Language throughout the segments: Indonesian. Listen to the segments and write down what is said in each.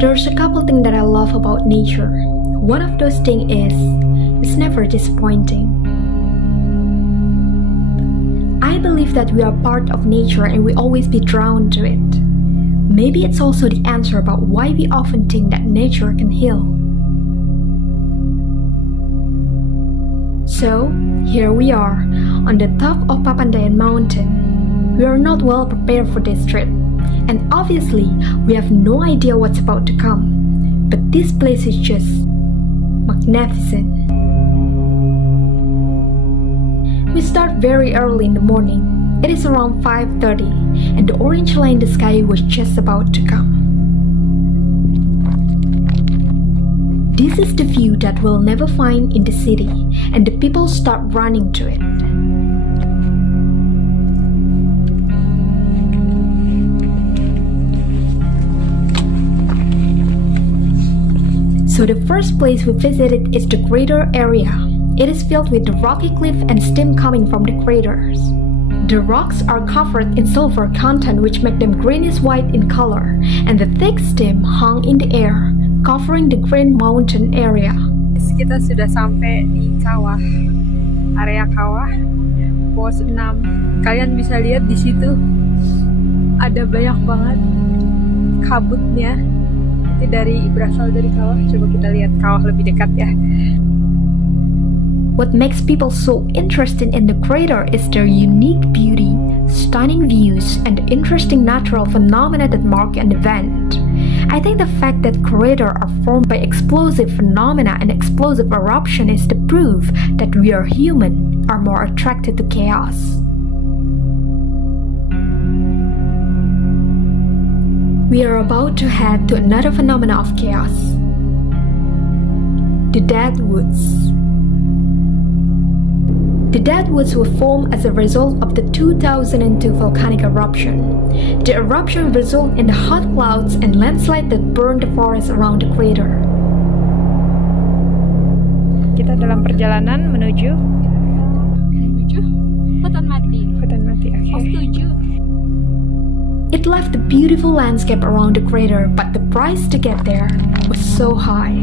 There's a couple things that I love about nature. One of those things is, it's never disappointing. I believe that we are part of nature and we always be drawn to it. Maybe it's also the answer about why we often think that nature can heal. So, here we are, on the top of Papandayan Mountain. We are not well prepared for this trip, and obviously, we have no idea what's about to come. But this place is just magnificent. We start very early in the morning. It is around 5:30, and the orange line in the sky was just about to come. This is the view that we'll never find in the city, and the people start running to it. So the first place we visited is the crater area. It is filled with the rocky cliff and steam coming from the craters. The rocks are covered in silver content which make them greenish-white in color, and the thick steam hung in the air, covering the Green Mountain area. Kita sudah sampai di kawah, area kawah, pos 6. Kalian bisa lihat di situ ada banyak banget kabutnya. Itu berasal dari kawah. Coba kita lihat kawah lebih dekat ya. What makes people so interested in the crater is their unique beauty, stunning views, and the interesting natural phenomena that mark an event. I think the fact that craters are formed by explosive phenomena and explosive eruption is the proof that we are human, are more attracted to chaos. We are about to head to another phenomena of chaos. The Dead Woods. The Dead Woods were formed as a result of the 2002 volcanic eruption. The eruption resulted in the hot clouds and landslide that burned the forest around the crater. Kita dalam perjalanan menuju Hutan Mati. Hutan Mati, oke. Setuju. It left a beautiful landscape around the crater, but the price to get there was so high.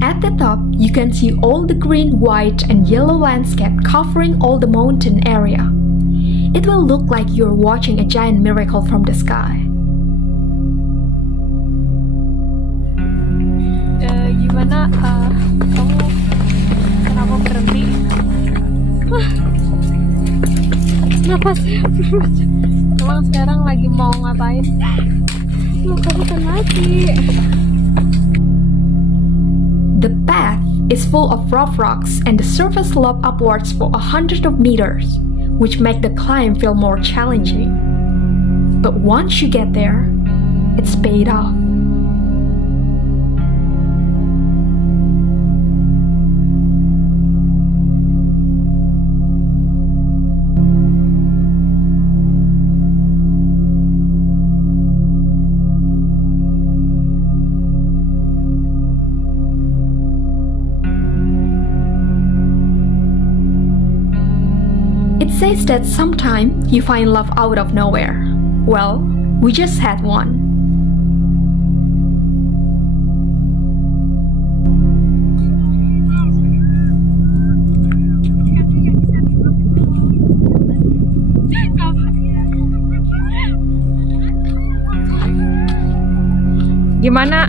At the top, you can see all the green, white, and yellow landscape covering all the mountain area. It will look like you're watching a giant miracle from the sky. Gimana kamu kenapa berhenti? Napasnya emang sekarang lagi mau ngapain? Mau ke hutan mati. The path is full of rough rocks and the surface slope upwards for 100 meters, which make the climb feel more challenging. But once you get there, it's paid off. It says that sometimes you find love out of nowhere. Well, we just had one. Gimana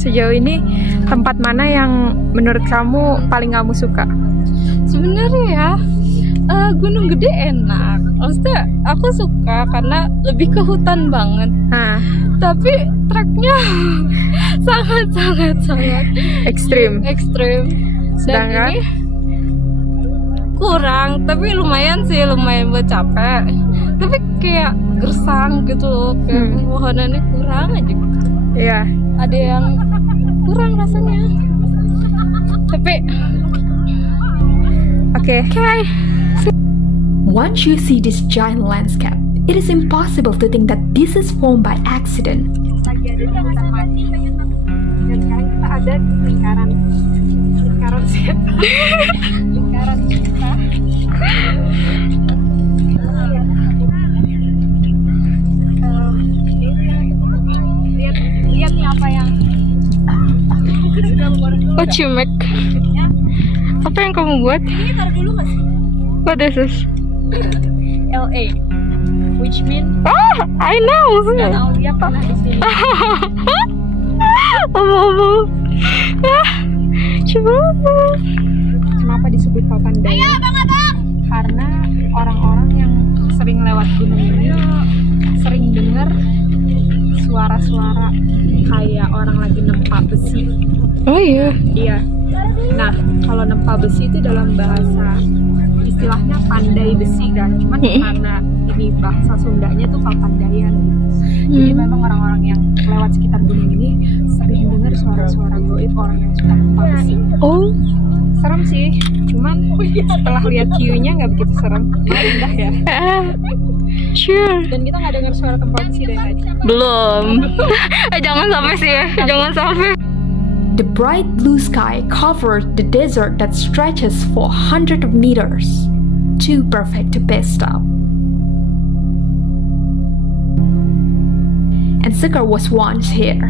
sejauh ini tempat mana yang menurut kamu paling kamu suka? Sebenarnya ya Gunung Gede enak. Maksudnya aku suka karena lebih ke hutan banget. Tapi treknya sangat Ekstrim. Dan Sedangkan ini kurang, tapi lumayan buat capek. Tapi kayak gersang gitu loh, kayak pohonannya kurang aja. Iya. Ada yang kurang rasanya. Tapi oke. Once you see this giant landscape, it is impossible to think that this is formed by accident. Lagi ada di hutan mati. Dan sekarang kita ada di lingkaran setan. Lingkaran setan. you make? Apa yang kamu buat? Ini taruh dulu nggak sih? What is this? LA, which mean I know. dan Aulia pernah di sini. Omo. Coba. Kenapa disebut Papandayan? Karena orang-orang yang sering lewat gunung ini sering dengar suara-suara kayak orang lagi nempa besi. Oh iya. Iya. Nah, kalau nempa besi itu dalam bahasa istilahnya pandai besi kan. Cuman karena ini bahasa Sundanya tuh Papandayan. Jadi memang orang-orang yang lewat sekitar gunung ini sering dengar suara-suara goib orang yang suka nempa besi. Oh. Serem sih, cuman setelah lihat view-nya nggak begitu serem, indah ya. Sure. Dan kita nggak dengar suara tempat besi dari tadi. Belum. Jangan sampai sih ya. Jangan sampai. The bright blue sky covers the desert that stretches for hundreds of meters. Too perfect to be stopped. And Sekar was once here.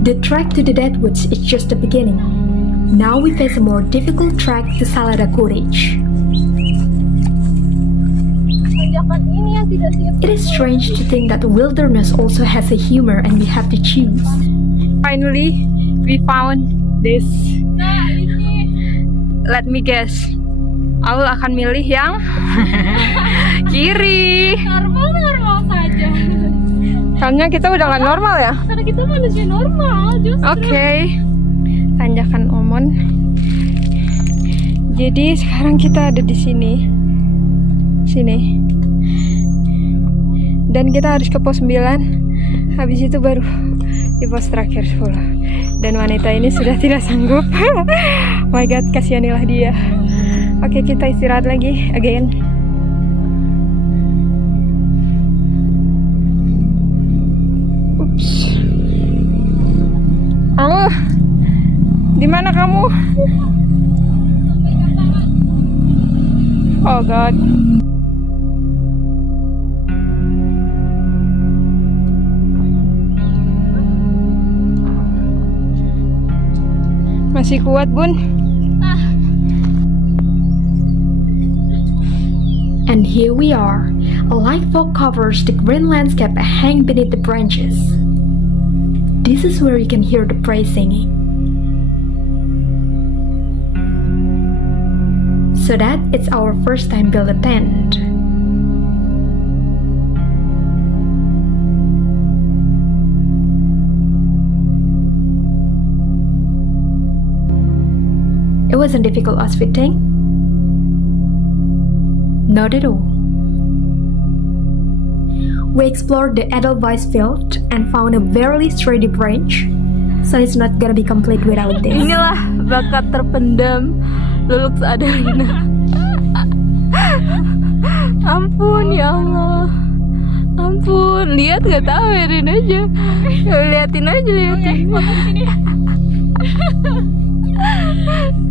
The trek to the Deadwoods is just the beginning. Now we face a more difficult trek to Salada Cottage. It is strange to think that the wilderness also has a humor and we have to choose. Finally, we found this. Let me guess. Aul akan milih yang kiri. Normal saja. Karena kita udah nggak normal ya. Karena kita manusia normal. Oke. Tanjakan Omon. Jadi sekarang kita ada di sini. Dan kita harus ke pos 9. Habis itu baru di pos terakhir 10. Dan wanita ini sudah tidak sanggup. My God, kasihanilah dia. Oke, kita istirahat lagi. Again. Ups. Oh, di mana kamu? Oh God. Masih kuat, Bun? And here we are. A light fog covers the green landscape hanging beneath the branches. This is where you can hear the praise singing. So that it's our first time build a tent. It wasn't difficult as we think. Not at all. We explored the Edelweiss field and found a very sturdy branch, so it's not gonna be complete without this. Inilah bakat terpendam Luluk Adelina. Ampun ya Allah. Ampun, lihat gak tahu liatin aja. Liatin.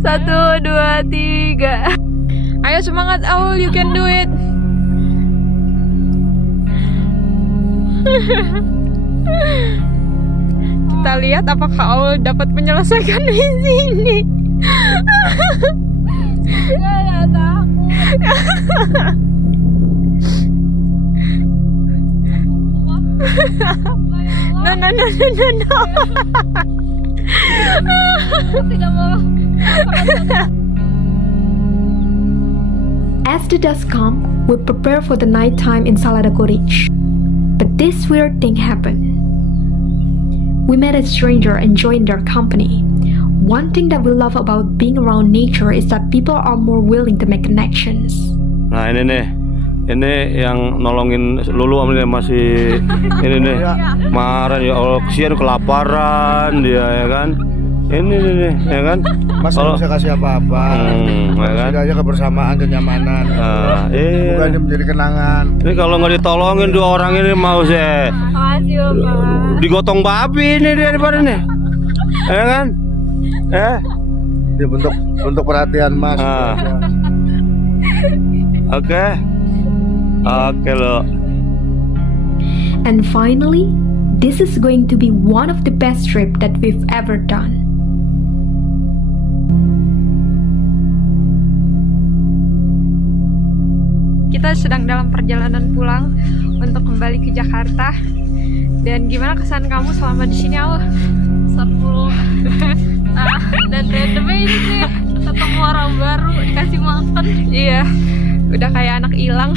1, 2, 3. Ayo semangat, Aul, you can do it. Kita lihat apakah Aul dapat menyelesaikan misi ini. Saya takut. No. Tidak mau. As the dusk comes, we prepare for the night time in Salada Cottage. But this weird thing happened. We met a stranger and joined their company. One thing that we love about being around nature is that people are more willing to make connections. Nah ini nih, ini yang nolongin Lulu ini masih ini nih marah ya Allah, kesian kelaparan dia ya kan. Ini nih ya kan. Mas kalau bisa kasih apa-apa, ya kan? aja kebersamaan, kenyamanan. Bukan ini menjadi kenangan. Ini kalau nggak ditolongin 2 orang ini mau sih. Makasih Bapak. Digotong babi ini dia daripada nih, ya kan? Dia bentuk perhatian Mas. Oke. Oke lo. And finally, this is going to be one of the best trip that we've ever done. Kita sedang dalam perjalanan pulang untuk kembali ke Jakarta. Dan gimana kesan kamu selama di sini, Al? Seru. Dan randomnya ini sih ketemu orang baru, dikasih makan. Iya, udah kayak anak hilang.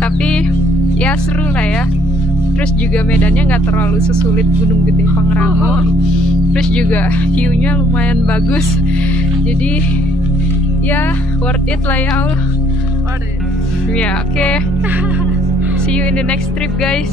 Tapi ya seru lah ya. Terus juga medannya nggak terlalu sesulit Gunung Gede Pangrango. Terus juga view-nya lumayan bagus. Jadi ya worth it lah ya, Al. Worth it. Ya, oke. See you in the next trip, guys.